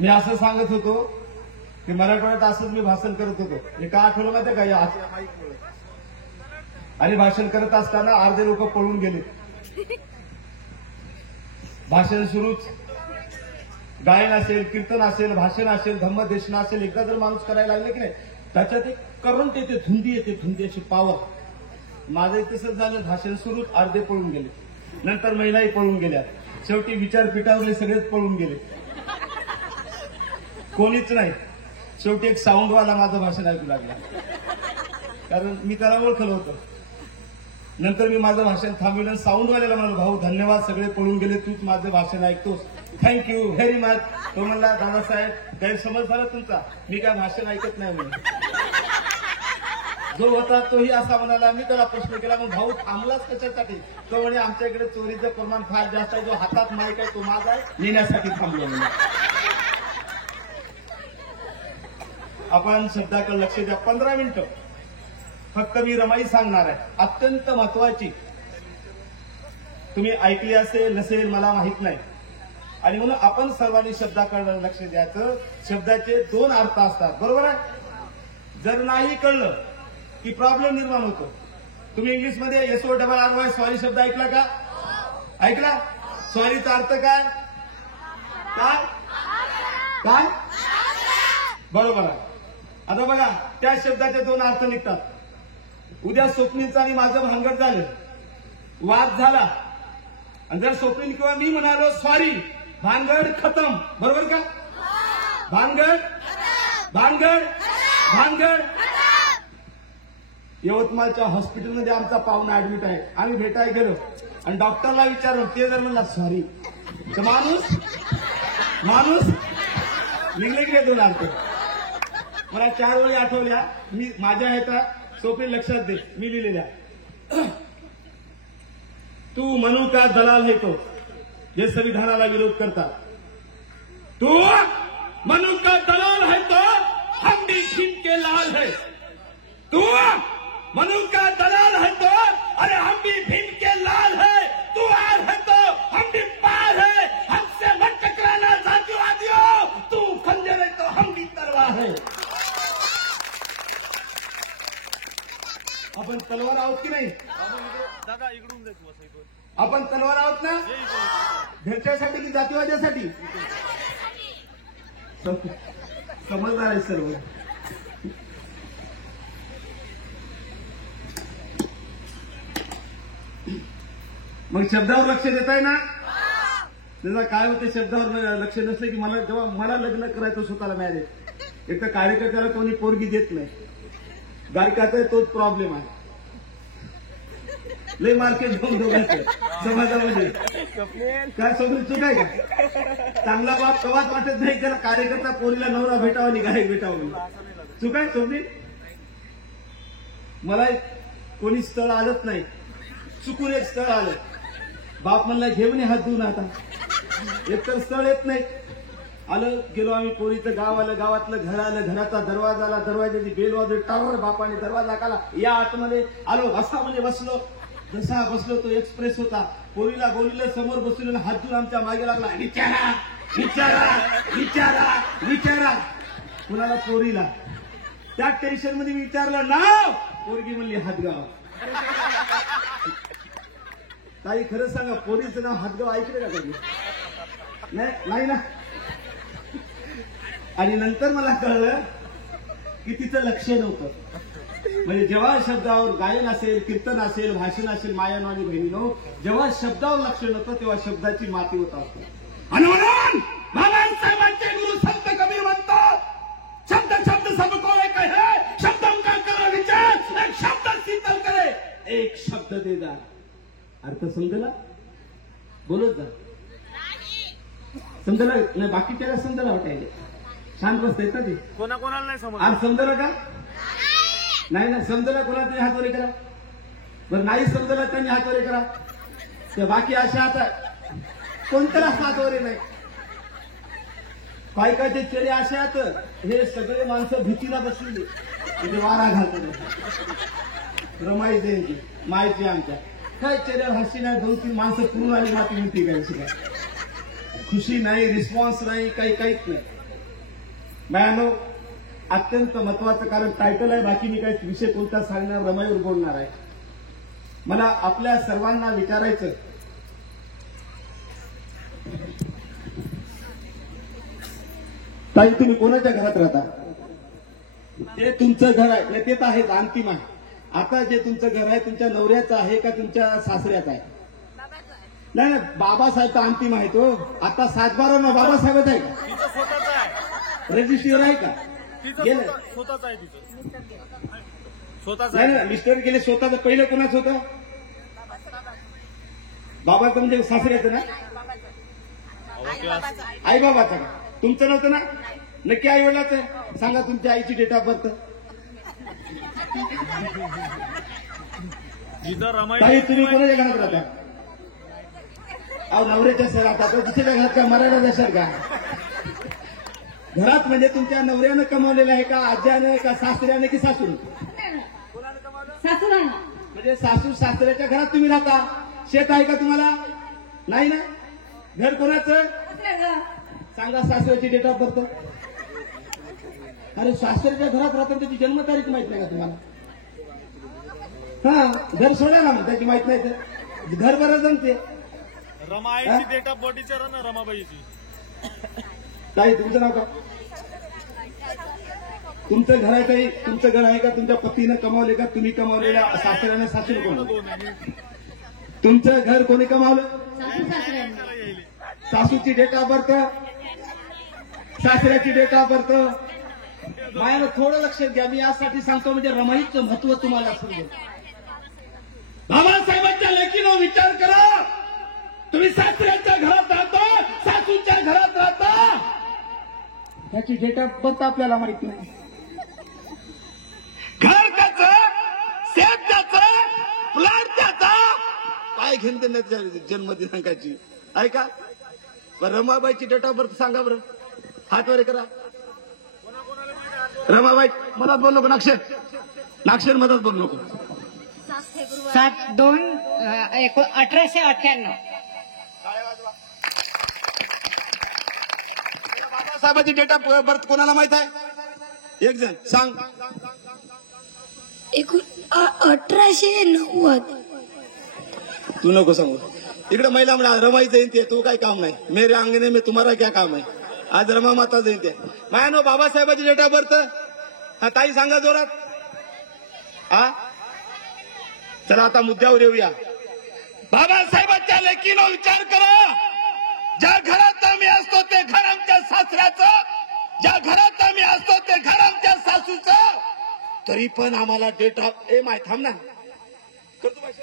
मी असं सांगत होतो की मराठवाड्यात असंच मी भाषण करत होतो. हे का आठवलं माहिती का या माईकमुळे. आणि भाषण करत असताना अर्धे लोक पळून गेले. भाषण सुरूच, गायन असेल, कीर्तन असेल, भाषण असेल, धम्मदेशना असेल, एकदा जर माणूस करायला लागले की नाही त्याच्यात एक करंट येते, धुंदी येते, धुंदी अशी पावर. माझं तसंच झालं. भाषण सुरूच अर्धे पळून गेले. नंतर महिलाही पळून गेल्या. शेवटी विचारपीठावरले सगळेच पळून गेले. कोणीच नाही. शेवटी एक साऊंडवाला माझं भाषण ऐकू लागला, कारण मी त्याला ओळखलं होतं. नंतर मी माझं भाषण थांबविलं. साऊंडवाल्याला म्हणालो, भाऊ धन्यवाद, सगळे पळून गेले, तूच माझं भाषण ऐकतोस, थँक्यू व्हेरी मच. तो म्हणला, दादासाहेब गैरसमज झाला तुमचा, मी काय भाषण ऐकत नाही म्हणून. जो होता तोही असा म्हणाला. मी त्याला प्रश्न केला, मग भाऊ थांबलाच कशासाठी? तो म्हणे, आमच्याकडे चोरीचं प्रमाण फार जास्त आहे, जो हातात माईक आहे तो माझा आहे, नेण्यासाठी थांबलो म्हणे. आपण शब्दाकडे लक्ष द्या. 15 मिनिटं फक्त मी रमाई सांगणार आहे, अत्यंत महत्वाची. तुम्ही ऐकली असेल नसेल मला माहित नाही, आणि म्हणून आपण सर्वांनी शब्दाकडे लक्ष द्यायचं. शब्दाचे 2 अर्थ असतात, बरोबर आहे. जर नाही कळलं की प्रॉब्लेम निर्माण होतो. तुम्ही इंग्लिशमध्ये SORRY सॉरी शब्द ऐकला का? ऐकला? सॉरीचा अर्थ काय? काय काय? बरोबर आहे. आता बघा, त्या शब्दाचे 2 अर्थ निघतात. उद्या स्वप्नीलचं आणि माझं भानगड झालं, वाद झाला, आणि जर स्वप्नील किंवा मी म्हणालो सॉरी, भानगड खतम, बरोबर का? भानगड भानगड भानगड. यवतमाळच्या हॉस्पिटलमध्ये आमचा पाहुणा ऍडमिट आहे. आम्ही भेटायला गेलो आणि डॉक्टरला विचारलं, ते जर म्हणला सॉरी, तर माणूस निघले की 2 अर्थ. मला 4 वेळी आठवल्या. मी माझ्या ह्याचा सोपे लक्षात दे, मी लिहिलेल्या. तू मनु का दलाल है तो, जे संविधानाला विरोध करतात. तू मनु का दलाल है तो हम भी भीम के लाल है. तू मनु का दलाल है तो अरे हम भी भीम के लाल है. तू आर है तो हम भी पार है. हमसे मत टकराना जातिवादियों. तू खंजर है तो हम भी तलवार है. आपण तलवार आहोत की नाही? दादा इकडून दे तू असं इकडून. आपण तलवार आहोत ना? भेटण्यासाठी की जातीवाद्यासाठी? समजणार आहे सर्व. मग शब्दावर लक्ष देताय ना? त्याचा काय होतं, शब्दावर लक्ष नसलं की मला, जेव्हा मला लग्न करायचं स्वतःला मॅरेज, एक तर कार्यकर्त्याला कोणी पोरगी देत नाही, गायकाचा तोच प्रॉब्लेम आहे. लय मार्केट घेऊन दोघांचे समाजामध्ये. काय समजून चूक आहे का? चांगला बाप कवाच वाटत नाही त्याला कार्यकर्ता पोरीला नवरा भेटावा आणि गायक भेटावा. चूक आहे समजी. मला कोणी स्थळ आलंच नाही, चुकून एक स्थळ आलं. बाप म्हणला घेऊन हात धुवून. आता एकतर स्थळ येत नाही. आलं, गेलो आम्ही, पोरीचं गाव आलं, गावातलं घर आलं, घराचा दरवाजा आला, दरवाजाची बेल वाजली, टावर, बापाने दरवाजा काढला, या आतमध्ये आलो, बसामध्ये बसलो. जसा बसलो तो एक्सप्रेस होता. पोरीला बोलीला समोर बसलो, हात धुवून आमच्या मागे लागला, विचारा विचारा विचारा विचारा. कुणाला? पोरीला. त्या टेन्शन मध्ये विचारलं नाव, पोरगी म्हणली हातगाव. ताई खरं सांगा, पोरीचं नाव हातगाव ऐकलं का कधी? नाही ना. आणि नंतर मला कळलं की तिचं लक्ष नव्हतं. म्हणजे जेव्हा शब्दावर गायन असेल, कीर्तन असेल, भाषण असेल, मायानो आणि बहिणीनो, जेव्हा शब्दावर लक्ष नव्हतं तेव्हा शब्दाची माती होत असते. आणि म्हणून बाबासाहेबांचे गुरु संत कबीर म्हणतात, शब्द शब्द सबको एक है, शब्दों का करो विचार, एक शब्द शीतल करे, एक शब्द दे जा. अर्थ समजला? बोलत जा. समजला नाही? बाकीच्याला समजला वाटायला. शांत बसतायत ना ते. कोणाला नाही समज. आज समजलं का? नाही ना. समजलं कोणाचे हात वर करा बरं. नाही समजलं त्यांनी हात वर करा. ते बाकी अशा आता कोणत्याला हात वर नाही. बायकाचे चेहरे असे आहेत, हे सगळे माणसं भीतीला बसलेली, तिथे वारा घालतात. रमाई जयंती माहिती आमच्या काय चेहऱ्यावर हसी नाही, 2-3 माणसं फिरून आली माती म्हणते काय खुशी नाही, रिस्पॉन्स नाही, काहीच नाही. मॅनो अत्यंत महत्वाचं, कारण टायटल आहे, बाकी मी काही विषय कोणता सांगणार, रमाईवर बोलणार आहे. मला आपल्या सर्वांना विचारायचं, ताई तुम्ही कोणाच्या घरात राहता? जे तुमचं घर आहे ते तर आहेच, अंतिम आहे. आता जे तुमचं घर आहे तुमच्या नवऱ्याचं आहे का तुमच्या सासऱ्याचं आहे? नाही नाही, बाबासाहेब तर अंतिम आहे तो. आता 7-12 बाबासाहेबच आहे का? तिचं स्वतःच आहे. रजिस्ट्रीवर आहे का? तिचं गेलं स्वतःच आहे तिचं. स्वतःच नाही आहे. ना, मिस्टर गेले स्वतःच. पहिलं कोणाचं होतं? बाबाचं म्हणजे सासऱ्याचं ना, आई बाबाचं का? तुमचं नव्हतं ना? नक्की आई वडिलाचं आहे? सांगा तुमच्या आईची डेट ऑफ बर्थ. जिथं रमाई ताई तुम्ही कोणाच्या घरात राहता? अहो नवऱ्याच्या सर राहतात, दुसऱ्याच्या घरात का मराठा सर का? घरात म्हणजे तुमच्या नवऱ्यानं कमावलेलं आहे का, आज्यानं का, सासऱ्यानं की सासून? सासूरानं. म्हणजे सासू सासऱ्याच्या घरात तुम्ही राहता. शेत आहे का तुम्हाला? नाही ना. घर कोणाचं? सांगा सासऱ्याची डेट ऑफ बर्थ. अरे सासऱ्याच्या घरात राहतात त्याची जन्मतारीख माहित नाही का तुम्हाला? हा, घर सोडा ना मग, त्याची माहित नाही तर घर बरं जमते. रमाईची डेट ऑफ बर्थ विचारा ना, रमाबाईची. ताई तुमचं नाव का? तुमचं घर आहे ताई? तुमचं घर आहे का? तुमच्या पतीनं कमावले का? तुम्ही कमावलेला? सासऱ्याने सासून कमावलं? तुमचं घर कोणी कमावलं? सासूची डेट ऑफ बर्थ, सासऱ्याची डेट ऑफ बर्थ. मायानं थोडं लक्षात घ्या, मी यासाठी सांगतो म्हणजे रमाईचं महत्व तुम्हाला समजेल. बाबासाहेबांच्या लेकीनं विचार करा. तुम्ही सासऱ्याच्या घरात राहता, सासूच्या घरात राहता, त्याची डेट ऑफ बर्थ आपल्याला माहित नाही. घर त्याचं, शेत त्याचं, प्लॉट त्याचा, काय घेऊन देण्याच्या जन्मदिनांकाची आहे का? बरं रमाबाईची डेट ऑफ बर्थ सांगा बरं, हात वर करा. रमाबाई मधात बोलू नको, नाक्षर मधात बोलू नको. 7/2/1898. बाबासाहेबांची डेट ऑफ बर्थ कोणाला माहित आहे? एक जण सांग. 1890. तू नको सांगू. इकडे महिला म्हणा रमाई जयंती आहे, तू काय काम नाही. मेरे अंगणे में तुम्हारा क्या काम आहे? आज रमा माता जयंती आहे. मायानो बाबासाहेबांची डेट ऑफ बर्थ. हा ताई सांगा जोरात. हा चला आता मुद्द्यावर येऊया. बाबासाहेबांच्या लेकीनं विचार करा. ज्या घरात आम्ही असतो ते घर आमच्या सासऱ्याचं, ज्या घरात आम्ही असतो ते घर आमच्या सासूचं, तरी पण आम्हाला डेट ऑफ माय थांब ना करतो भाषा.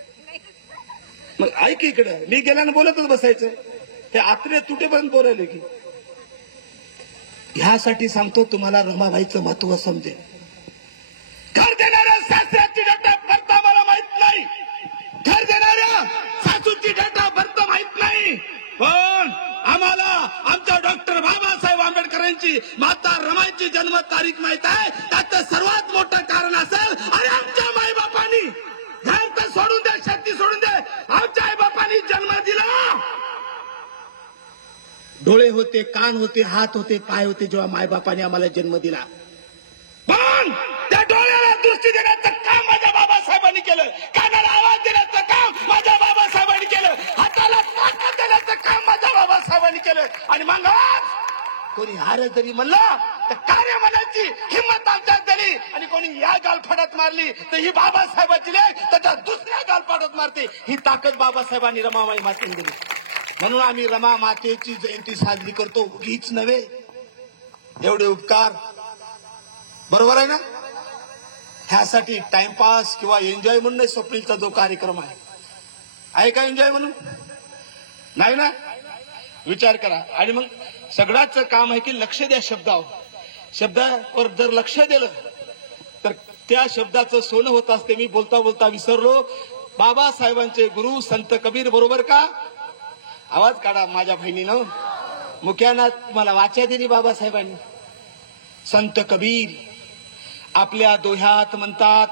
मग ऐक इकडं, मी गेल्यानं बोलतच बसायचं. ते आत्रे तुटेपर्यंत बोलायले की. ह्यासाठी सांगतो तुम्हाला रमाबाईचं महत्व समजेल. घर देणाऱ्या सासऱ्याची डेट ऑफ बर्थ मला माहित नाही, घर देणाऱ्या सासूची डेट ऑफ बर्थ माहित नाही, पण आम्हाला आमच्या डॉक्टर बाबासाहेब आंबेडकरांची माता रमाईची जन्म तारीख माहित आहे. त्याचं सर्वात मोठं कारण असेल, अरे आमच्या माईबापांनी घर तर सोडून दे, शेती सोडून दे, आमच्या आईबापांनी जन्म दिला. डोळे होते, कान होते, हात होते, पाय होते जेव्हा मायबापाने आम्हाला जन्म दिला. पण त्या डोळ्याला दृष्टी देण्याचं काम माझ्या बाबासाहेबांनी केलं, कानाला आवाज देण्याचं काम माझ्या बाबासाहेबांनी केलं, हाताला ताकद देण्याचं काम माझ्या बाबासाहेबांनी केलं. आणि मग कोणी हार जरी म्हणलं तर कार्य म्हणायची हिंमत आमच्यात झाली. आणि कोणी या गालफाडात मारली तर ही बाबासाहेबाची लेक त्याच्या दुसऱ्या गालफाडात मारते. ही ताकद बाबासाहेबांनी रमाबाई मातेने दिली. म्हणून आम्ही रमा मातेची जयंती साजरी करतो, उगीच नव्हे. एवढे उपकार बरोबर आहे ना. ह्यासाठी टाइमपास किंवा एन्जॉय म्हणून नाही. स्वप्नीलचा जो कार्यक्रम आहे का एन्जॉय म्हणून? नाही ना. विचार करा. आणि मग सगळ्याच काम आहे की लक्ष द्या शब्दावर. शब्दावर जर लक्ष दिलं तर त्या शब्दाचं सोनं होत असते. मी बोलता बोलता विसरलो. बाबासाहेबांचे गुरु संत कबीर बरोबर का? आवाज काढा माझ्या बहिणीनं. मुख्यानाथ मला वाचा दिली बाबासाहेबांनी. संत कबीर आपल्या दोह्यात म्हणतात,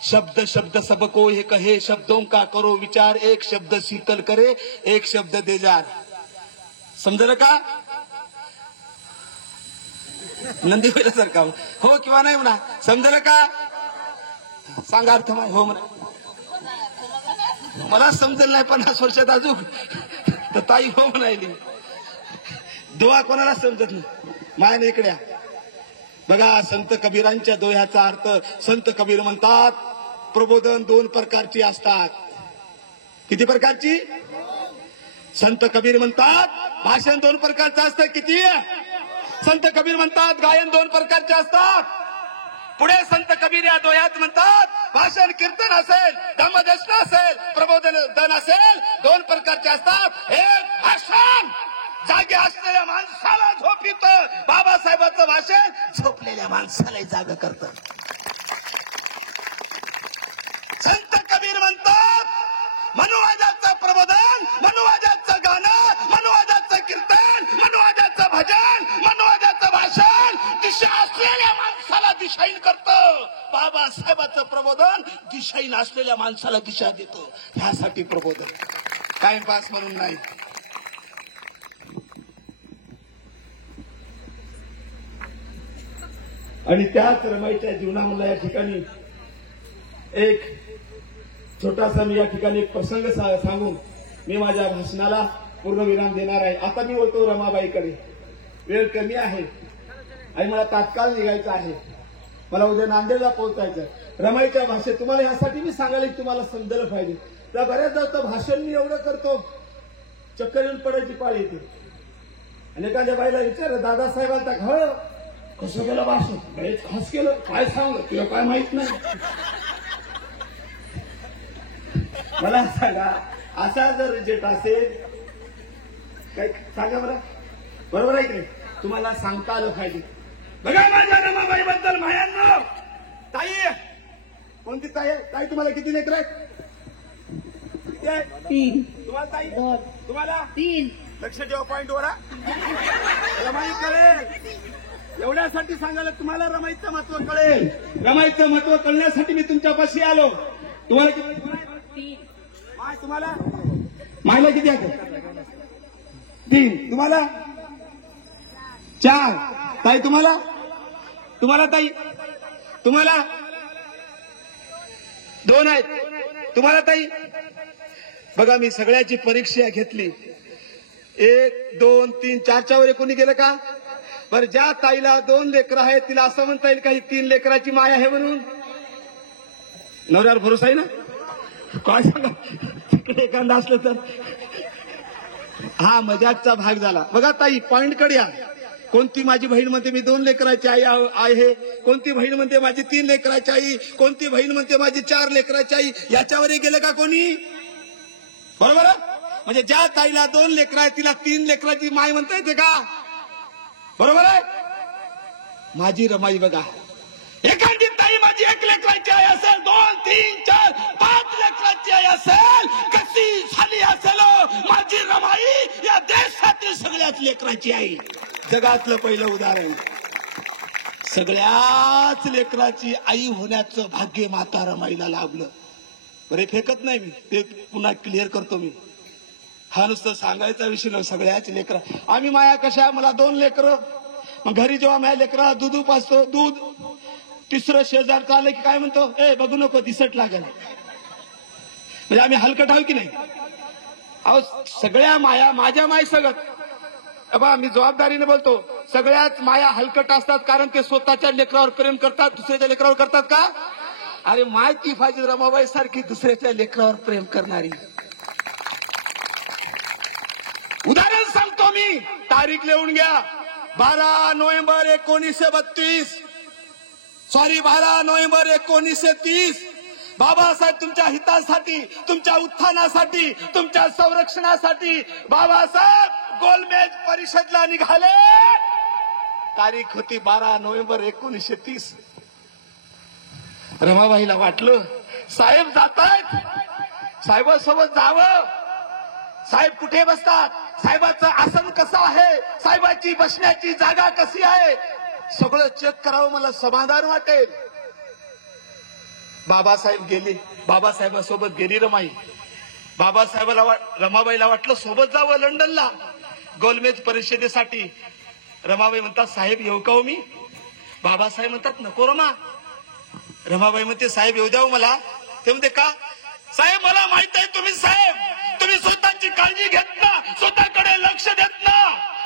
शब्द शब्द सबको ये कहे, शब्दों का करो विचार, एक शब्द शीतल करे, एक शब्द देजार. समजलं का? नंदी सारखा हो किंवा नाही म्हणा. समजलं का? सांगा अर्थ. हो म्हणा. मला समजेल नाही 50 वर्षात अजून तर ताई हो म्हणायली. दुआ कोणाला समजत नाही. मायने इकडे बघा. संत कबीरांच्या दोह्याचा अर्थ संत कबीर म्हणतात प्रबोधन 2 प्रकारची असतात. किती प्रकारची? संत कबीर म्हणतात भाषण 2 प्रकारचं असतं. किती? संत कबीर म्हणतात गायन 2 प्रकारचे असतात. पुढे संत कबीर या दोह्यात म्हणतात भाषण कीर्तन असेल, धम्मदेशन असेल, प्रबोधन असेल 2 प्रकारचे असतात. एक भाषण जागे असलेल्या माणसाला झोप येतं. बाबासाहेबांचं भाषण झोपलेल्या माणसाला जाग करतं. संत कबीर म्हणतात मनुवादाचं प्रबोधन, मनुवादाचं गाणं, मनुवादाचं कीर्तन, मनुवादाचं भजन, मनुवादाचं भाषण दिशा असलेल्या माणसाला दिशाहीन करतं. बाबासाहेबांचं प्रबोधन दिशाहीन असलेल्या माणसाला दिशा देतो. ह्यासाठी प्रबोधन, टाइमपास म्हणून नाही. आणि त्याच रमाईच्या जीवनामधल्या या ठिकाणी एक छोटासा मी या ठिकाणी एक प्रसंग सांगून मी माझ्या भाषणाला पूर्णविराम देणार आहे. आता मी बोलतो रमाबाईकडे. वेळ कमी आहे आणि मला तात्काळ निघायचं आहे. मला उद्या नांदेडला पोहोचायचं. रमाईच्या भाषेत तुम्हाला यासाठी मी सांगायला की तुम्हाला समजलं पाहिजे. तर बऱ्याचदा तर भाषण मी एवढं करतो चक्कर येऊन पडायची पाळ येते. आणि एखाद्या बाईला विचारलं दादासाहेबांचा घळ कसं केलं भाषण? खास केलं. काय सांग तुला काय माहित नाही. मला सांगा असा जर रिजेक्ट असेल काय सांगा बरं. बरोबर आहे की नाही? तुम्हाला सांगता आलं पाहिजे. बघा माझ्या रमाबाई बद्दल मायांनो. ताई कोणती ताई आहे? ताई तुम्हाला किती लेकर आहेत? किती आहे? 3. तुम्हाला ताई? 2. तुम्हाला 3. लक्ष ठेवा पॉइंट वर. रमाई कळेल एवढ्यासाठी सांगायला तुम्हाला रमाईचं महत्व कळेल. रमाईचं महत्व कळण्यासाठी मी तुमच्यापाशी आलो. तुम्हाला किती? 3. माय तुम्हाला मायला किती आहे? 3. तुम्हाला 4. ताई तुम्हाला? तुम्हाला ताई? तुम्हाला 2 आहेत. तुम्हाला ताई? बघा मी सगळ्याची परीक्षा घेतली. 1 2 3 4च्या वर कोणी गेलं का? बरं ज्या ताईला 2 लेकरं आहेत तिला असं म्हणता येईल काही 3 लेकराची माय आहे म्हणून? नवऱ्यावर भरोसा आहे ना? काय सांगा तिकडे एखादा असलं तर. हा मजाकचा भाग झाला. बघा ताई पॉइंट कडे या. कोणती माझी बहीण म्हणते मी 2 लेकराची आई आहे, कोणती बहीण म्हणते माझी 3 लेकराची आई, कोणती बहीण म्हणते माझी 4 लेकराची आई. याच्यावरही गेलं का कोणी? बरोबर. म्हणजे ज्या ताईला 2 लेकरं आहेत तिला 3 लेकराची माय म्हणता येते का? बरोबर आहे. माझी रमाई बघा. एखादी ताई माझी 1 लेकराची आई असेल, 2 3 4 5 लेकराची आई असेल, कशी झाली असेल माझी रमाई या देशातील सगळ्याच लेकराची आई. जगातलं पहिलं उदाहरण. सगळ्याच लेकराची आई होण्याचं भाग्य माता रमाईला लाभलं. बरे फेकत नाही मी ते पुन्हा क्लिअर करतो मी. हा नुसतं सांगायचा विषय नाही. सगळ्याच लेकरा आम्ही माया कशा. मला 2 लेकरं. मग घरी जेव्हा माझ्या लेकरा दूध पाजतो दूध. तिसरं शेजार चाललं की काय म्हणतो ए बघू नको दिसट लागल. म्हणजे आम्ही हलकट आहो की नाही? अहो सगळ्या माया माझ्या माय सगळं. मी जबाबदारीने बोलतो. सगळ्याच माया हलकट असतात कारण ते स्वतःच्या लेकरावर प्रेम करतात. दुसऱ्याच्या लेकरावर करतात का? अरे माहिती पाहिजे रमाबाई सारखी दुसऱ्याच्या लेकरावर प्रेम करणारी. उदाहरण सांगतो मी. तारीख लिहून घ्या. 12 नोव्हेंबर 1932. Sorry 12 November 1930. बाबासाहेब तुमच्या हितासाठी, तुमच्या उत्थानासाठी, तुमच्या संरक्षणासाठी बाबासाहेब गोलमेज परिषदला निघाले. तारीख होती 12 नोव्हेंबर 1930. रमाबाईला वाटलं साहेब जात आहेत, साहेबांसोबत जावं. साहेब कुठे बसतात, साहेबाचं आसन कसं आहे, साहेबाची बसण्याची जागा कशी आहे, सगळं चेक करावं, मला समाधान वाटेल. बाबासाहेब गेले, बाबासाहेबांसोबत गेली रमाई. रमाबाईला वाटलं सोबत जावं लंडनला गोलमेज परिषदेसाठी. रमाबाई म्हणतात साहेब येऊ का हो मी? बाबासाहेब म्हणतात नको रमा. रमाबाई म्हणते साहेब येऊ द्यावं मला. ते म्हणते का? साहेब मला माहित आहे तुम्ही स्वतःची काळजी घेत ना, स्वतःकडे लक्ष देत ना,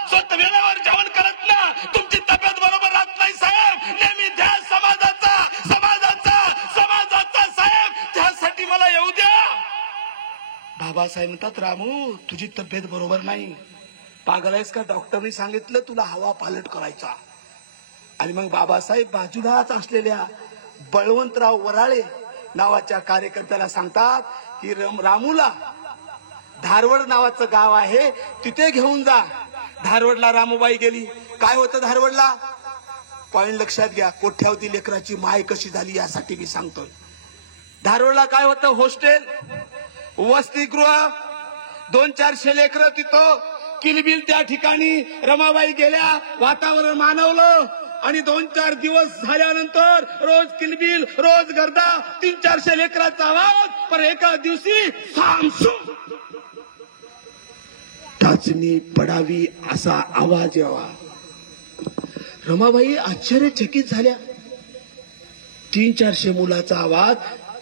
स्वतः वेळेवर जेवण करत ना, तुमची तब्येत बरोबर राहत नाही साहेब. नेहमी ध्यान समाजाचा साहेब, त्यासाठी मला येऊ द्या. बाबासाहेब म्हणतात रामू तुझी तब्येत बरोबर नाही. पागल आहेस का? डॉक्टरनी सांगितलं तुला हवा पालट करायचा. आणि मग बाबासाहेब बाजूलाच असलेल्या बळवंतराव वराळे नावाच्या कार्यकर्त्याला सांगतात की रामूला धारवड नावाचं गाव आहे तिथे घेऊन जा. धारवडला रामूबाई गेली. काय होतं धारवडला? पॉइंट लक्षात घ्या. कोठ्यावरती लेकराची माय कशी झाली यासाठी मी सांगतोय. धारवडला काय होतं? हॉस्टेल, वसतिगृह, 200-400 लेकरं तिथं किलबिल. त्या ठिकाणी रमाबाई गेल्या, वातावरण मानवलं आणि 2-4 दिवस झाल्यानंतर रोज किलबिल, रोज गर्दा, 300-400 लेकराचा आवाज. पण एका दिवशी टाचणी पडावी असा आवाज यावा. रमाबाई आश्चर्यचकित झाल्या. 300-400 मुलाचा आवाज,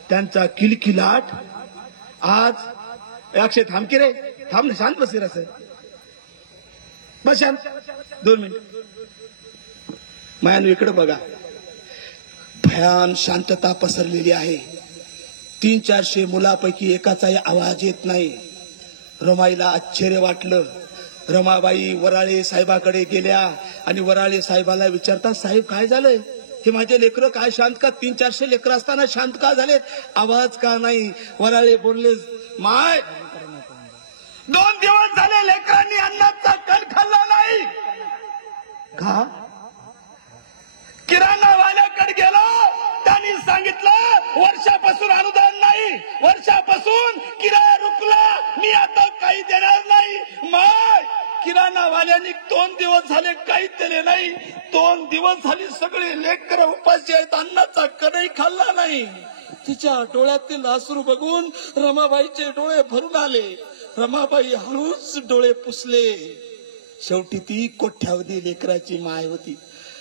त्यांचा किलकिलाट. आज अक्षय थांब की रे, थांब ना, शांत बस रे. बस शांत 2 मिनिट. मायानु इकडे बघा. भयान शांतता पसरलेली आहे. 300-400 मुलापैकी एकाचाही आवाज येत नाही. रमाईला आश्चर्य वाटलं. रमाबाई वराळे साहेबाकडे गेल्या आणि वराळे साहेबाला विचारतात साहेब काय झालंय? हे माझे लेकरं काय शांत का? 300-400 लेकरं असताना शांत का झाले? आवाज का नाही? वराळे बोलले माय 2 दिवस झाले लेकरांनी अन्नाचा कण खाल्ला नाही. का? किराणा वाल्याकडे गेलो, त्यांनी सांगितलं वर्षापासून अनुदान नाही, वर्षापासून किराया रुकला, मी आता काही देणार नाही. माय किराणा वाल्याने 2 दिवस झाले काहीच दिले नाही. 2 दिवस झाले सगळे लेकर उपाशी आहेत, अन्नाचा कणही खाल्ला नाही. तिच्या डोळ्यातील अश्रू बघून रमाबाईचे डोळे भरून आले. रमाबाई हळूच डोळे पुसले. शेवटी ती कोठ्यावधी लेकराची माय होती.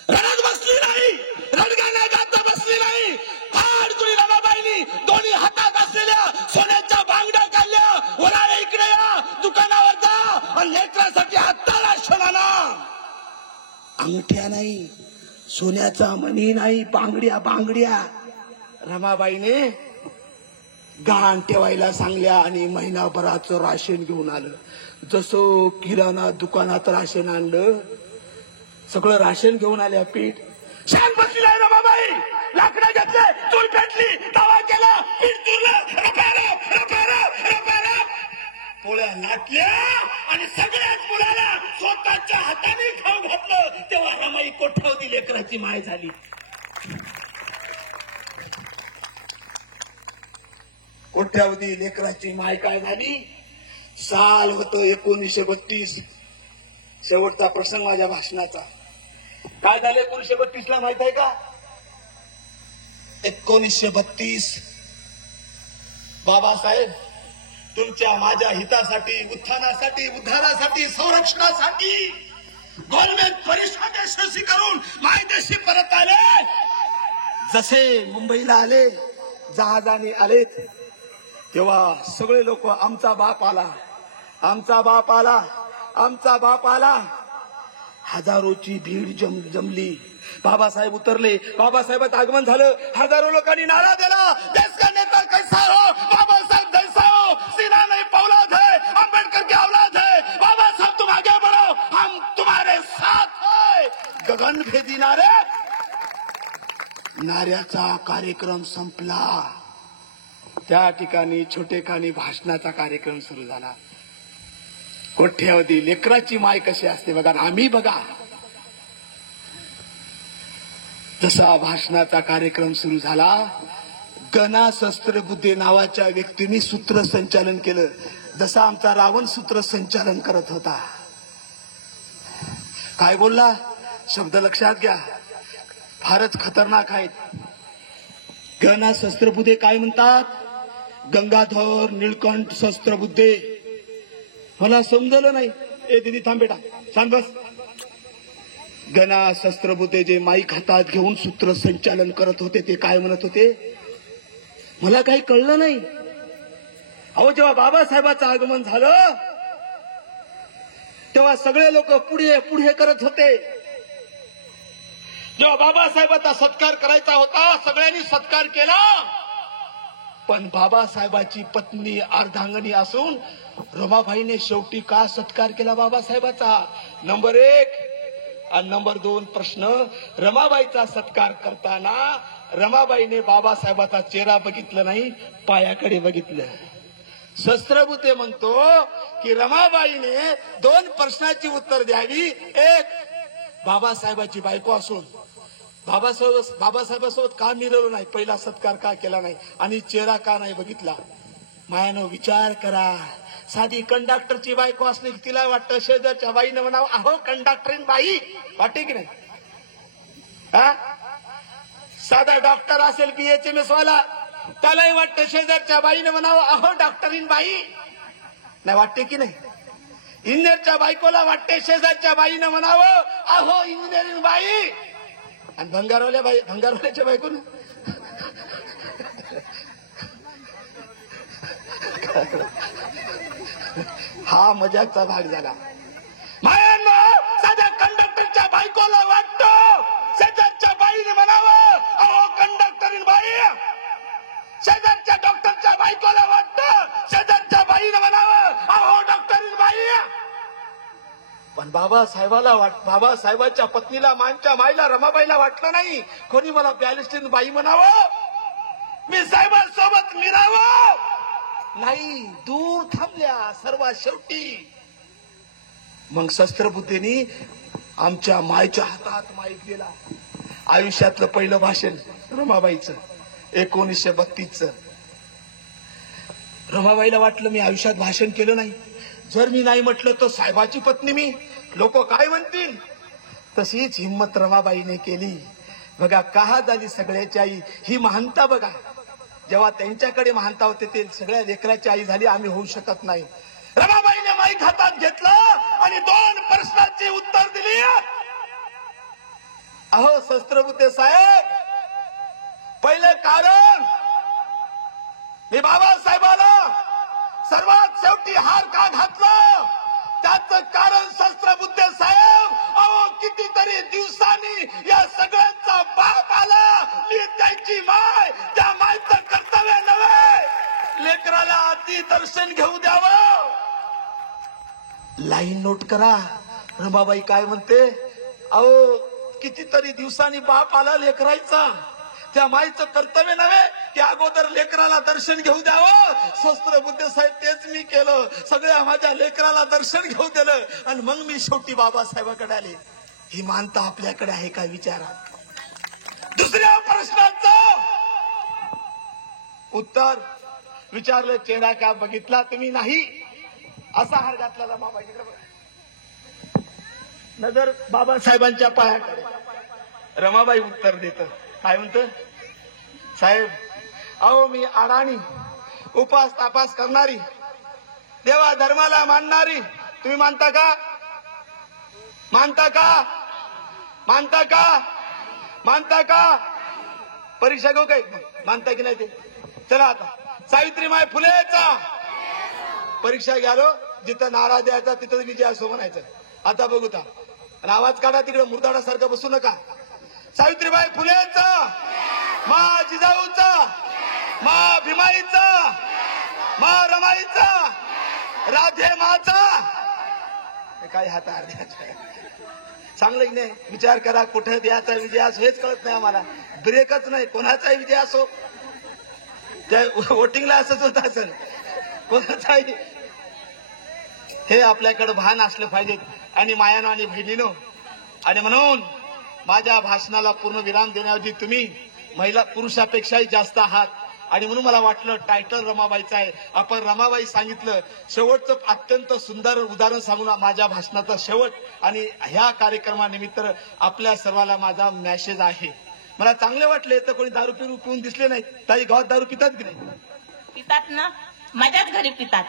रडत बसली नाही, रडगाणा गाता बसली नाही. फाडकुळी रमाबाईनी दोन्ही हातात असलेल्या सोन्याच्या बांगड्या काढल्या. वराळे इकडे या, दुकानावर जा आणि लेकरासाठी हाताला शोना. अंगठ्या नाही, सोन्याचा मणी नाही, बांगड्या. रमाबाईने गहाण ठेवायला सांगल्या आणि महिनाभराचं राशन घेऊन आलं. जसं किराणा दुकानात राशन आणलं, सगळं राशन घेऊन आल्या. पीठ शांत बसली आहे रमाबाई. लाकडं घेतले, चूल पेटली, तवा केला, पीठ चुरलं, पोळ्या लाटल्या आणि सगळ्याच मुलाला स्वतःच्या हाताने खाऊ घातलं. तेव्हा रमाई कोठावधी लेकराची माय झाली. कोठ्यावधी लेकराची माय काय झाली? साल होतं 1932. शेवटचा प्रसंग माझ्या भाषणाचा. काय झालं 1932 माहित आहे का? 1932 बाबासाहेब तुमच्या माझ्या हितासाठी, उत्थानासाठी, उद्धारासाठी, संरक्षणासाठी गोलमेज परिषद यशस्वी करून मायदेशी परत आले. जसे मुंबईला आले, जहाजाने आलेत, तेव्हा सगळे लोक आमचा बाप आला, आमचा बाप आला, आमचा बाप आला. हजारोची भीड जमली. बाबासाहेब उतरले. बाबासाहेबांचं आगमन झालं. हजारो लोकांनी नारा दिला, देश का नेता कैसा हो, बाबासाहेब जैसा हो, सीना नहीं फौलाद है, अंबेडकर की औलाद है, बाबासाहेब तुम आगे बढ़ो, हम तुम्हारे साथ है. गगनभेदी नारे. नाऱ्याचा कार्यक्रम संपला. त्या ठिकाणी छोटेखानी भाषणाचा कार्यक्रम सुरू झाला. कोठ्यावधी लेकराची माय कशी असते बघा. आम्ही बघा जसा भाषणाचा कार्यक्रम सुरू झाला, गणा शस्त्रबुद्धे नावाच्या व्यक्तीने सूत्रसंचालन केलं. जसा आमचा रावण सूत्रसंचालन करत होता. काय बोलला? शब्द लक्षात घ्या, फारच खतरनाक आहेत. गणा शस्त्रबुद्धे काय म्हणतात? गंगाधर निळकंठ शस्त्रबुद्धे. मला समजलं नाही. ए दीदी थांब बेटा, सांग बस. गणा शस्त्रबुद्धे जे माईक हातात घेऊन सूत्रसंचालन करत होते ते काय म्हणत होते मला काही कळलं नाही. अहो, जेव्हा बाबासाहेबांचं आगमन झालं तेव्हा सगळे लोक पुढे पुढे करत होते. जेव्हा बाबासाहेबांचा सत्कार करायचा होता सगळ्यांनी सत्कार केला, पण बाबासाहेबाची पत्नी अर्धांगणी असून रमाबाईने शेवटी का सत्कार केला बाबासाहेबाचा? नंबर 1 आणि नंबर 2 प्रश्न. रमाबाईचा सत्कार करताना रमाबाईने बाबासाहेबाचा चेहरा बघितला नाही, पायाकडे बघितलं. शस्त्रबुद्धे म्हणतो की रमाबाईने 2 प्रश्नाची उत्तर द्यावी. 1, बाबासाहेबाची बायको असून बाबासाहेबासोबत का मिळवलं नाही, पहिला सत्कार का केला नाही, आणि चेहरा का नाही बघितला? मायानो विचार करा. साधी कंडक्टरची बायको असली की तिला वाटतं शेजारच्या बाईनं म्हणावं अहो कंडक्टरीन बाई, वाटते की नाही? साधा डॉक्टर असेल BHMS वाला त्यालाही वाटतं शेजारच्या बाईनं म्हणावं अहो डॉक्टरीन बाई, नाही वाटते की नाही? इंजिनियरच्या बायकोला वाटते शेजारच्या बाईनं म्हणावं अहो इंजिनिअरिंग बाई. आणि भंगारवाल्याच्या बायको हा मजाकचा भाग झाला. मायांनो, साध्या कंडक्टरच्या बायकोला वाटतं शेजारच्या बाईने म्हणावं अहो कंडक्टरीन बाई. शेजारच्या डॉक्टरच्या बायकोला वाटतं शेजारच्या बाईने म्हणावं अहो डॉक्टरीन बाई. पण बाबासाहेबाच्या पत्नीला मानच्या माईला रमाबाईला वाटलं नाही कोणी मला बॅलिस्टीन बाई म्हणावं, मी साहेबांसोबत मिरावं. नाही, दूर थांबल्या सर्वात शेवटी. मग शस्त्रबुद्धेनी आमच्या मायच्या हातात माईक दिला. आयुष्यातलं पहिलं भाषण रमाबाईचं 1932चं. रमाबाईला वाटलं मी आयुष्यात भाषण केलं नाही, जर मी नाही म्हटलं तर साहेबाची पत्नी मी, लोक काय म्हणतील. तशीच हिम्मत रमाबाईने केली. बघा कहा झाली सगळ्याची आई, ही महानता बघा. जेव्हा त्यांच्याकडे महानता होते ते सगळ्या लेकराची आई झाली, आम्ही होऊ शकत नाही. रमाबाईने माईक हातात घेतलं आणि 2 प्रश्नाची उत्तर दिली. अहो शस्त्रबुद्धे साहेब, पहिलं कारण मी बाबासाहेबाला सर्वात शेवटी हार का घातला, त्याचं कारण शस्त्रबुद्धे साहेब, अहो कितीतरी दिवसांनी या सगळ्यांचा बाप आला, मी त्यांची माय, त्या मायचं कर्तव्य नव्हे लेकराला अति दर्शन घेऊ द्यावं. लाईन नोट करा. रमाबाई काय म्हणते? अहो कितीतरी दिवसांनी बाप आला लेकरायचा, त्या माईचं कर्तव्य नव्हे की अगोदर लेकराला दर्शन घेऊ द्यावं. शस्त्रबुद्धे साहेब तेच मी केलं, सगळ्या माझ्या लेकराला दर्शन घेऊ दिलं आणि मग मी शेवटी बाबासाहेबाकडे आले. ही मानता आपल्याकडे आहे का विचारा. दुसऱ्या प्रश्नाचं उत्तर विचारलं, चेहरा का बघितला तुम्ही नाही, असा हार घातला रमाबाईकडे. नजर बाबासाहेबांच्या पायाकडे. रमाबाई उत्तर देत काय म्हणतं? साहेब, अहो मी अडाणी, उपास तापास करणारी, देवा धर्माला मानणारी, तुम्ही मानता का? मानता का? मानता का? मानता का? परीक्षा घेऊ काय? मानता की नाही ते? चला आता सावित्रीबाई फुलेचा परीक्षा घ्यालो, जिथं नारा द्यायचा तिथं विजय असो म्हणायचं. आता बघू ता आणि आवाज काढा, तिकडे मुरदाडासारखं बसू नका. सावित्रीबाई फुलेचा, मा जिजाऊचा, मा भीमाईचा, मा रमाईचा, राधे माचा. काय हात अर्ध्याचा चांगलं की नाही? विचार करा, कुठे द्यायचा विजय असो हेच कळत नाही आम्हाला. ब्रेकच नाही, कोणाचाही विजय असो. त्या वोटिंगला असंच होत असेल, कोणाचाही. हे आपल्याकडे भान असलं पाहिजे. आणि मायानो आणि बहिणीनो, आणि म्हणून माझ्या भाषणाला पूर्ण विराम देण्याऐवजी तुम्ही महिला पुरुषापेक्षाही जास्त आहात, आणि म्हणून मला वाटलं टायटल रमाबाईचं आहे. आपण रमाबाई सांगितलं. शेवटचं अत्यंत सुंदर उदाहरण सांगून माझ्या भाषणाचा शेवट आणि ह्या कार्यक्रमानिमित्त आपल्या सर्वांना माझा मेसेज आहे. मला चांगले वाटले तर कोणी दारू पिऊन दिसले नाही. ताई गावात दारू पितात की नाही? पितात ना, माझ्याच घरी पितात.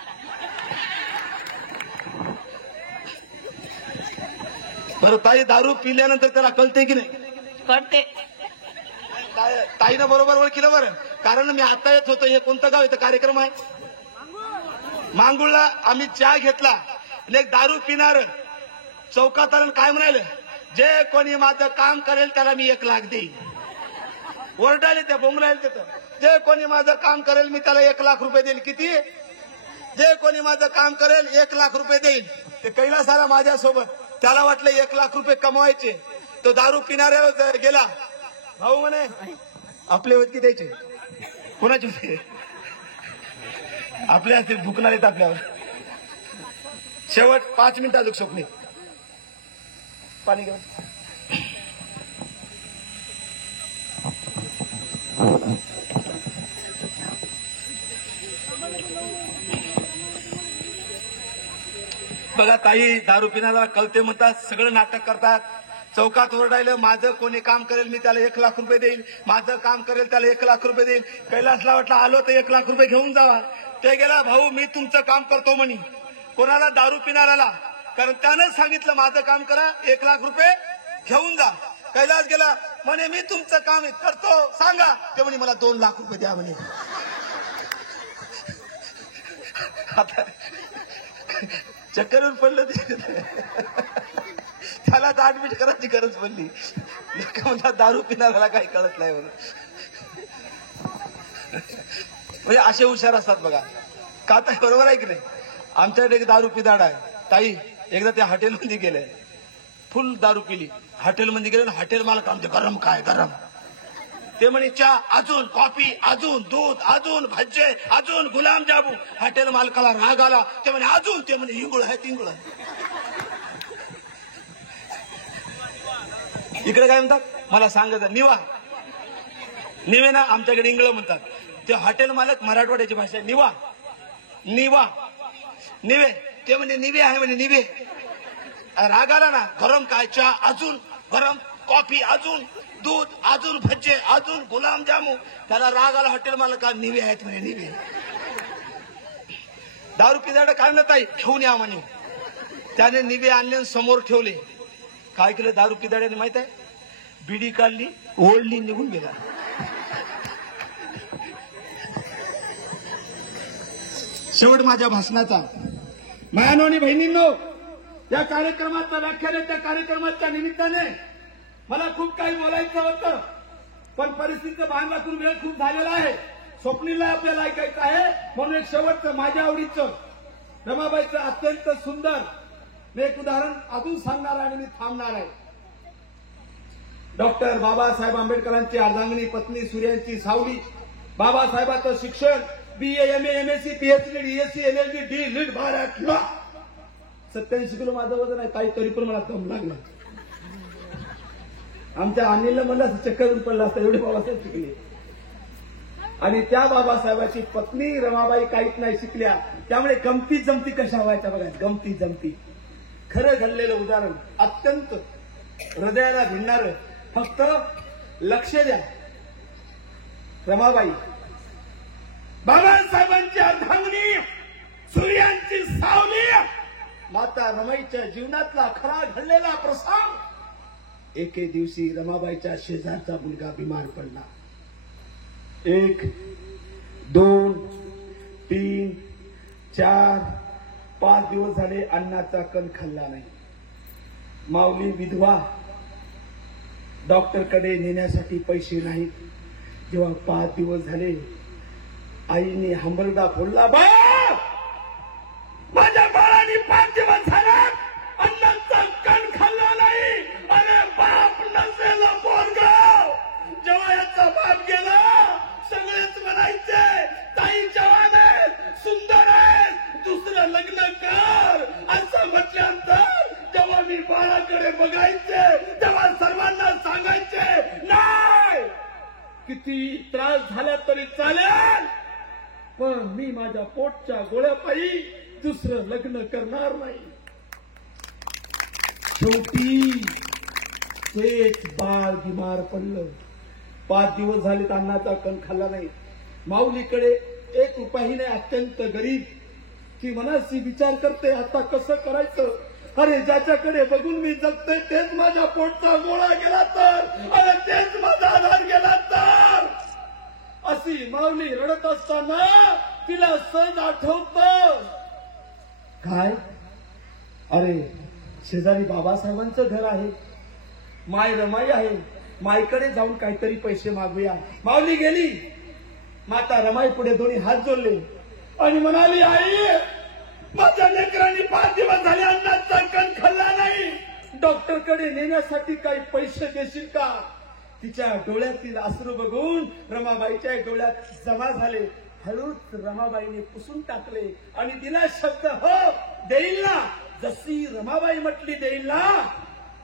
बरं ताई दारू पिल्यानंतर त्याला कळते की नाही? कळते. ताईनं बरोबर ओळखलं बरं, कारण मी आता येत होतो. हे कोणतं गाव? इथं कार्यक्रम आहे मांगुळला. आम्ही चहा घेतला आणि एक दारू पिणार चौकात आलं काय म्हणाले, जे कोणी माझं काम करेल त्याला मी 1 लाख देईन. ओरडाले त्या बोंबलायला तिथं, जे कोणी माझं काम करेल मी त्याला 1 लाख रुपये देईल. किती? जे कोणी माझं काम करेल 1 लाख रुपये देईल. ते कैलास आला माझ्यासोबत, त्याला वाटलं 1 लाख रुपये कमवायचे. तो दारू पिणाऱ्याला गेला. भाऊ म्हणे आपले होते द्यायचे. कोणाचे होते? आपले असते भुकणार आहेत आपल्यावर. शेवट 5 मिनिटं अजून स्वप्ने पाणी घ्या. बघा ताई दारू पिण्याला कळते म्हणतात, सगळं नाटक करतात. चौकात ओरडायला माझं कोणी काम करेल मी त्याला 1 लाख रुपये देईल, माझं काम करेल त्याला 1 लाख रुपये देईल. कैलासला वाटलं आलो तर 1 लाख रुपये घेऊन जावा. ते गेला, भाऊ मी तुमचं काम करतो म्हणे. कोणाला? दारू पिणाऱ्याला. कारण त्यानं सांगितलं माझं काम करा, 1 लाख रुपये घेऊन जा. कैलास गेला म्हणे मी तुमचं काम करतो, सांगा. ते म्हणे मला 2 लाख रुपये द्या म्हणे. आता चक्करवर पडलं त्याला ऍडमिट करायची गरज पडली. म्हणतात दारू पिणाऱ्याला काही कळत नाही म्हणून. म्हणजे असे हुशार असतात बघा. का तर बरोबर आहे की नाही? आमच्याकडे एक दारू पिदाड आहे ताई. एकदा त्या हॉटेलमध्ये गेले, फुल दारू पिली. हॉटेलमध्ये गेले, हॉटेल मालक आमचे गरम काय गरम. ते म्हणे चहा, अजून कॉफी, अजून दूध, अजून भज्जे, अजून गुलामजामू. हॉटेल मालकाला राग आला. ते म्हणे अजून. ते म्हणे हिंगुळ आहे तिंगुळ आहे. इकडे काय म्हणतात मला सांगत निवा निवे ना, आमच्याकडे इंगळ म्हणतात. ते हॉटेल मालक मराठवाड्याची भाषा निवा निवा निवे. ते म्हणजे निवे आहे म्हणे निवे. राग आला ना, गरम काय चहा, अजून गरम कॉफी, अजून दूध, अजून भज्जे, अजून गुलामजामू. त्याला राग आला हॉटेल मालका, निवे आहेत म्हणे निवे. दारू पिदाड काय म्हणत आहे, घेऊन या म्हणे. त्याने निवे आणले समोर ठेवले. काय केलं दारू पिदाड्याने माहित आहे? बिडी काढली, ओढली, निघून गेला. शेवट माझ्या भाषणाचा, मायानो आणि बहिणींनो, या कार्यक्रमाचं व्याख्यान आहे. त्या कार्यक्रमाच्या निमित्ताने मला खूप काही बोलायचं होतं, पण परिस्थितीचं भान राखून वेळ खूप झालेला आहे. स्वप्नीला आपल्याला ऐकायचं आहे, म्हणून एक शेवटचं माझ्या आवडीचं रमाबाईचं अत्यंत सुंदर मी एक उदाहरण अजून सांगणार आहे आणि मी थांबणार आहे. डॉक्टर बाबासाहेब आंबेडकरांची अर्धांगिनी पत्नी, सूर्यांची सावली. बाबासाहेबांचं शिक्षण BA, MA, MSc, PhD, DSc, LLB, D, lead 12 kilo. 87 kilo माझं वजन आहे ताई, तरी पण मला दम लागला. आमच्या अनिलला म्हणलं असं चक्कर पडलं असतं, एवढे बाबासाहेब शिकले. आणि त्या बाबासाहेबाची पत्नी रमाबाई काहीच नाही शिकल्या. त्यामुळे गमती जमती कशा व्हायच्या बघा, गमती जमती. खरं घडलेलं उदाहरण, अत्यंत हृदयाला भिडणारं. फक्त लक्ष द्या. रमाबाई बाबासाहेबांची अर्धांगिनी, सूर्यांची सावली, माता रमाईच्या जीवनातला खरा घडलेला प्रसंग. एके दिवशी रमाबाईच्या शेजारचा मुलगा बिमार पडला. 1, 2, 3, 4, 5 दिवस झाले अन्नाचा कण खाल्ला नाही. माऊली विधवा, डॉक्टरकडे नेण्यासाठी पैसे नाहीत. जेव्हा 5 दिवस झाले, आईने हंबरडा फोडला. बाप, माझ्या बाळाने 5 दिवस झाले अन्नाचा कण खाल्ला नाही. अरे बाप नसेल पोरगाव. जेव्हा याचा बाप गेला, सगळेच म्हणायचे ताई जवान आहेत, सुंदर आहेत, दुसरं लग्न कर. असं म्हटल्यानंतर जेव्हा मी बाळाकडे बघायचे, तेव्हा सर्वांना सांगायचे नाही, किती त्रास झाला तरी चालेल, पण मी माझ्या पोटच्या गोळ्यापायी दुसरं लग्न करणार नाही. शेवटी तेच बाळ बिमार पडलं. 5 दिवस झाले अन्नाचा कण खाल्ला नाही. माऊलीकडे 1 रुपयाही नाही, अत्यंत गरीब. ती मनाशी विचार करते आता कसं करायचं. अरे ज्याच्याकडे बघून मी जगतोय तेच माझ्या पोटचा गोळा गेला तर, अरे तेच माझा आधार गेला तर. अशी माऊली रडत असताना तिला सहज आठवतं काय, अरे शेजारी बाबासाहेबांचं घर आहे, माय रमाई आहे, माईकडे जाऊन काहीतरी पैसे मागूया. माऊली गेली. माता रमाई पुढे दोन्ही हात जोडले आणि म्हणाली, आई माझ्या लेकरांनी 5 दिवस झाले अन्नाचा कण खाल्ला नाही, डॉक्टरकडे नेण्यासाठी काही पैसे देशील का. तिच्या डोळ्यातील अश्रू बघून रमाबाईच्या डोळ्यात जमा झाले. हळूच रमाबाईने पुसून टाकले आणि तिला शब्द हो देईल ना, जशी रमाबाई म्हटली देईल ना.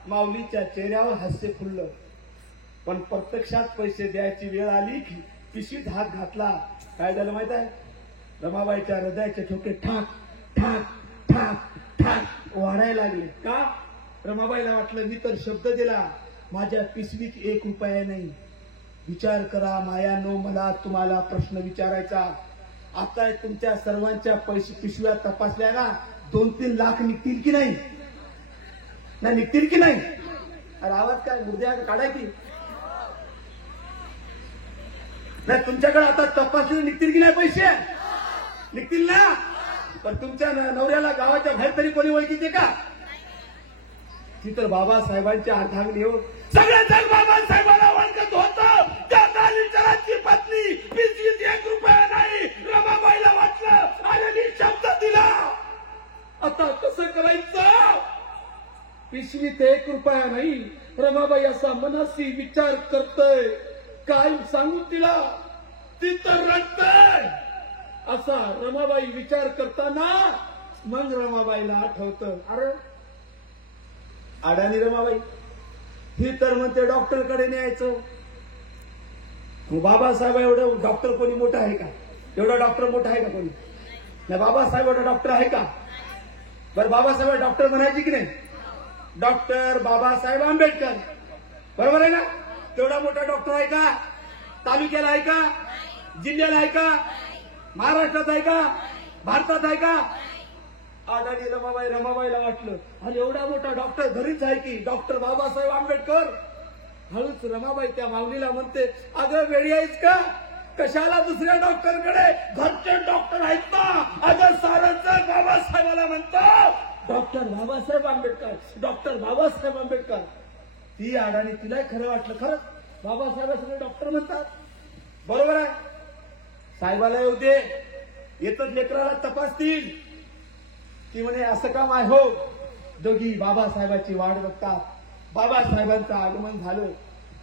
माऊलीच्या चेहऱ्यावर हास्य फुललं. पण प्रत्यक्षात पैसे द्यायची वेळ आली की पिशवीत हात घातला. काय झालं माहित आहे, रमाबाईच्या हृदयाचे ठोके ठाक ठाक ठाक ठाक वाढायला लागले. का, रमाबाईला वाटलं मी तर शब्द दिला, माझ्या पिशवीत 1 रुपया नाही. विचार करा मायानो, मला तुम्हाला प्रश्न विचारायचा. आता तुमच्या सर्वांच्या पिशव्या तपासल्या ना, 2-3 लाख निघतील की नाही, निघतील की नाही. अरे आवाज काय, मुद्द्या काढायची नाही. तुमच्याकडे आता तपासले निघतील की नाही, पैसे निघतील ना. पण तुमच्या नवऱ्याला गावाच्या बाहेर तरी कोणी ओळखीचे का. ती तर बाबासाहेबांची अर्धांगिनी हो. सगळं जग बाबासाहेबांना ओळखत होतं. त्या दालिचराची पत्नी पिशवीत 1 रुपया नाही. रमाबाईला वाटलं आणि मी शब्द दिला, आता कसं करायचं. पिशवीत 1 रुपया नाही. रमाबाई असा मनाशी विचार करतय, काय सांगू तिला, ती तर रडतय. असा रमाबाई विचार करताना मग रमाबाईला आठवतं, अरे अडाणी रमाबाई ही तर म्हणते डॉक्टरकडे न्यायचं. बाबासाहेब एवढं डॉक्टर कोणी मोठा आहे का, एवढा डॉक्टर मोठा आहे का कोणी नाही. बाबासाहेब एवढा डॉक्टर आहे का. बरं बाबासाहेब डॉक्टर म्हणायची की नाही, डॉक्टर बाबासाहेब आंबेडकर, बरोबर आहे ना. तेवढा मोठा डॉक्टर आहे का, तालुक्याला आहे का, जिल्ह्याला आहे का, महाराष्ट्रात आहे का, भारतात आहे का. अडाणी रमाबाईला वाटलं आणि एवढा मोठा डॉक्टर घरीच आहे की, डॉक्टर बाबासाहेब आंबेडकर. हळूच रमाबाई त्या माऊलीला म्हणते, अगं वेळी आहेस का, कशाला दुसऱ्या डॉक्टरकडे, घरचे डॉक्टर आहेत ना. अगं सारंच बाबासाहेबाला म्हणतो डॉक्टर बाबासाहेब आंबेडकर, डॉक्टर बाबासाहेब आंबेडकर. ती अडाणी, तिलाही खरं वाटलं, खरंच बाबासाहेब सगळे डॉक्टर म्हणतात, बरोबर आहे. साहेबाला येऊ दे, येतच लेकराला तपासतील. ती म्हणे असं काम आहे हो. दोघी बाबासाहेबाची वाट बघतात. बाबासाहेबांचं आगमन झालं.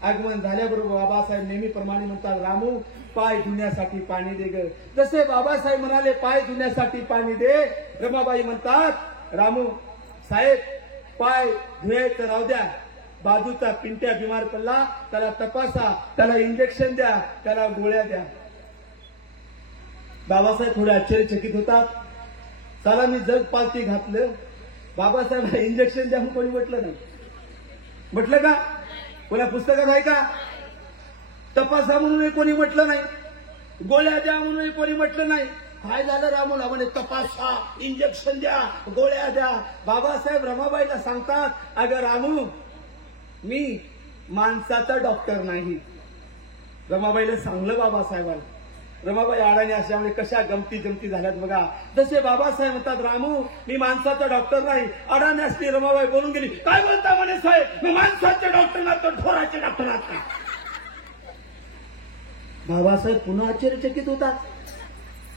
आगमन झाल्याबरोबर बाबासाहेब नेहमीप्रमाणे म्हणतात, रामू पाय धुण्यासाठी पाणी दे ग. जसे बाबासाहेब म्हणाले पाय धुण्यासाठी पाणी दे, रमाबाई म्हणतात, रामू साहेब पाय धुयायचं राहू द्या, बाजूचा पिंट्या बिमार पडला, त्याला तपासा, त्याला इंजेक्शन द्या, त्याला गोळ्या द्या. बाबासाहेब थोडे आश्चर्यचकित होतात. चला मी जग पालती घातलं, बाबासाहेब इंजेक्शन द्या कोणी म्हटलं नाही. म्हटलं का, कोणा पुस्तकात आहे का. तपासा म्हणूनही कोणी म्हटलं नाही, गोळ्या द्या म्हणूनही कोणी म्हटलं नाही. काय झालं रामूला, म्हणे तपासा, इंजेक्शन द्या, गोळ्या द्या. बाबासाहेब रमाबाईला सांगतात, अगं रामू मी माणसाचा डॉक्टर नाही. रमाबाईला सांगलं बाबासाहेबांना. रमाबाई अडाणी असल्यामुळे कशा गमती जमती झाल्यात बघा. जसे बाबासाहेब म्हणतात, रामू मी माणसाचा डॉक्टर नाही. अडाणी असली रमाबाई बोलून गेली, काय बोलता म्हणे साहेब, मी माणसाचे डॉक्टर ना तर ढोराचे डॉक्टर आहात का. बाबासाहेब पुन्हा आश्चर्यचकित होतात.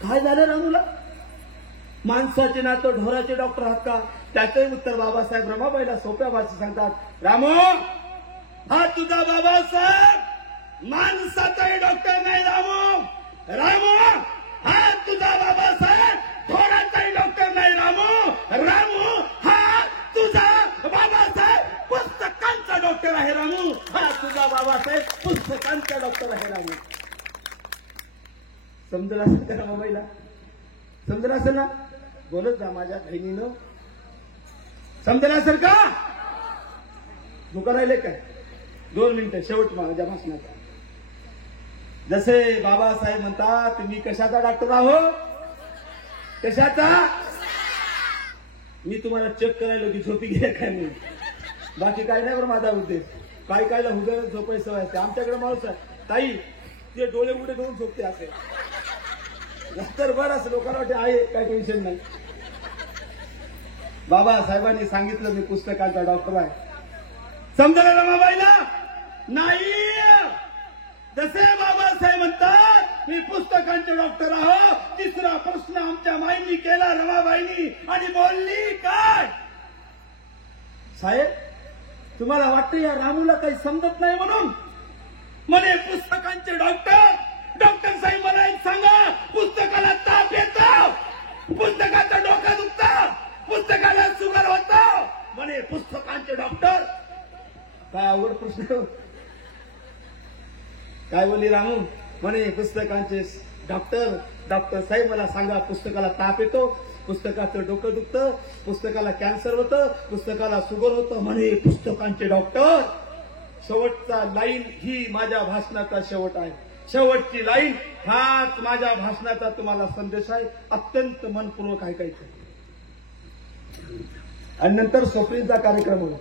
काय झालं रामूला, माणसाचे ना तर ढोराचे डॉक्टर आहात का. त्याचंही उत्तर बाबासाहेब रमाबाईला सोप्या भाषेत सांगतात, रामू हा तुझा बाबासाहेब माणसाचाही डॉक्टर नाही. रामू रामू हा तुझा बाबासाहेब ढोराचाही डॉक्टर नाही. रामू हा तुझा बाबासाहेब पुस्तकांचा डॉक्टर आहे. रामू हा तुझा बाबासाहेब पुस्तकांचा डॉक्टर आहे. रामू समजलं असेल त्या रमाबाईला, समजलं असेल ना. बोलत जा माझ्या बहिणीनं, समजलं असेल का. दुकान राहिले काय, 2 मिनिटं शेवट माझ्या भाषणाचा. जसे बाबासाहेब म्हणतात मी कशाचा डॉक्टर आहो, कशाचा. मी तुम्हाला चेक करायला की झोपी घ्या काय म्हणून, बाकी काय नाही बरं माझा उद्देश. काय कायला हुगर झोपायची सवय असते. आमच्याकडे माणूस आहे ताई ते डोळे उडे घेऊन झोपते असे तर बरं असं लोकांना वाटते आहे काय टेन्शन नाही. बाबासाहेबांनी सांगितलं मी पुस्तकांचा डॉक्टर आहे. समजलं रमाबाईला नाही. जसे बाबासाहेब म्हणतात मी पुस्तकांचे डॉक्टर आहो. तिसरा प्रश्न आमच्या माईंनी केला रमाबाईंनी आणि बोलली काय, साहेब तुम्हाला वाटतं या रामूला काही समजत नाही म्हणून. म्हणे पुस्तकांचे डॉक्टर. डॉक्टर साहेब मला एक सांगा, पुस्तकाला ताप येतो, पुस्तकाचं डोकं दुखतं, पुस्तकाला शुगर होतं, म्हणे पुस्तकांचे डॉक्टर. काय अवघड प्रश्न. काय बोलली रामू, म्हणे पुस्तकांचे डॉक्टर. डॉक्टर साहेब मला सांगा, पुस्तकाला ताप येतो, पुस्तकाचं डोकं दुखतं, पुस्तकाला कॅन्सर होतं, पुस्तकाला शुगर होतं, म्हणे पुस्तकांचे डॉक्टर. शेवटचा लाईन ही माझ्या भाषणाचा शेवट आहे. शेवटची लाईन हाच माझ्या भाषणाचा तुम्हाला संदेश आहे. अत्यंत मनपूर्वक ऐकायचं आणि नंतर स्वप्नीचा कार्यक्रम होईल.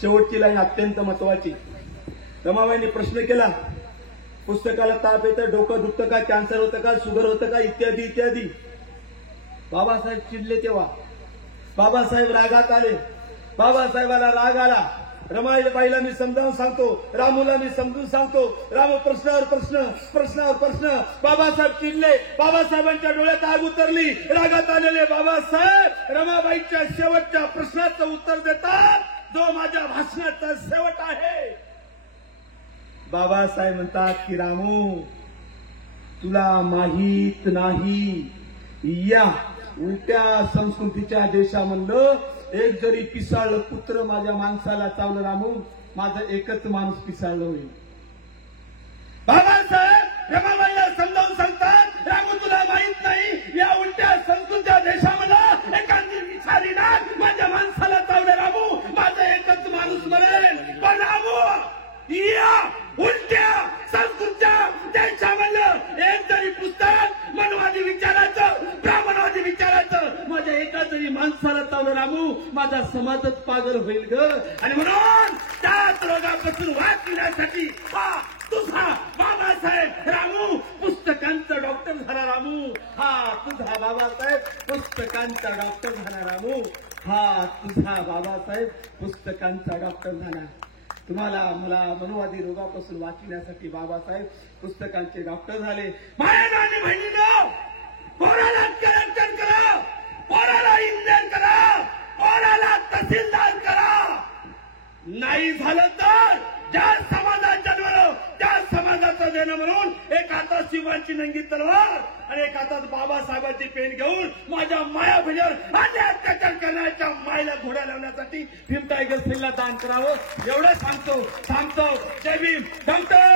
शेवटची लाईन अत्यंत महत्वाची. रमाबाईंनी प्रश्न केला, पुस्तकाला ताप येतं, डोकं दुखतं का, कॅन्सर होतं का, शुगर होतं का, इत्यादी इत्यादी. बाबासाहेब चिडले तेव्हा बाबासाहेब रागात आले. बाबासाहेबाला राग आला. रमाबाईला मी समजावून सांगतो, रामूला मी समजून सांगतो. रामू प्रश्नावर प्रश्न, प्रश्नावर प्रश्न. बाबासाहेब चिडले. बाबासाहेबांच्या डोळ्यात आग उतरली. रागात आलेले बाबासाहेब रमाबाईच्या शेवटच्या प्रश्नाचं उत्तर देतात, जो माझ्या भाषणाचा शेवट आहे. बाबासाहेब म्हणतात की रामू तुला माहीत नाही, या उलट्या संस्कृतीच्या देशामधलं एक जरी पिसाळलं पुत्र माझ्या माणसाला चावलं रामू, माझं एकच माणूस पिसाळलं होईल. बाबासाहेब रमाबाईला समजावून सांगतात, रामू तुला माहीत नाही, या उलट्या संस्कृतीच्या देशामधला एका निर्विचारीला माझ्या माणसाला चावलं रामू, माझं एकच माणूस मरेल. पण रामू या उलट्या संस्कृतीच्या देशामधलं एक जरी पुस्तक मनवादी विचाराचं, ब्राह्मणवादी विचाराचं माझ्या एका जरी माणसाला चावलं रामू, माझा समाजच पागल होईल ग. आणि म्हणून त्याच रोगापासून वाचण्यासाठी तुझा बाबासाहेब रामू पुस्तकांचा डॉक्टर झाला. रामू हा तुझा बाबासाहेब पुस्तकांचा डॉक्टर झाला. रामू हा तुझा बाबासाहेब पुस्तकांचा डॉक्टर झाला. तुम्हाला मला मनोवादी रोगापासून वाचण्यासाठी बाबासाहेब पुस्तकांचे डॉक्टर झाले. माया आणि बहिणींनो, पोराला कलेक्टर करा, पोराला इंजिनियर करा, पोराला तहसीलदार करा. नाही झालं तर ज्या समाजात जन्मलो त्या समाजाचं देणं म्हणून एक हातात शिवांची नंगी तलवार आणि एक हातात बाबासाहेबांची पेन घेऊन माझ्या माया भजर आणि अत्याचार करण्याच्या मायला घोड्या लावण्यासाठी भीम टायगर सेलला दान करावं एवढं सांगतो. जय भीम. डॉक्टर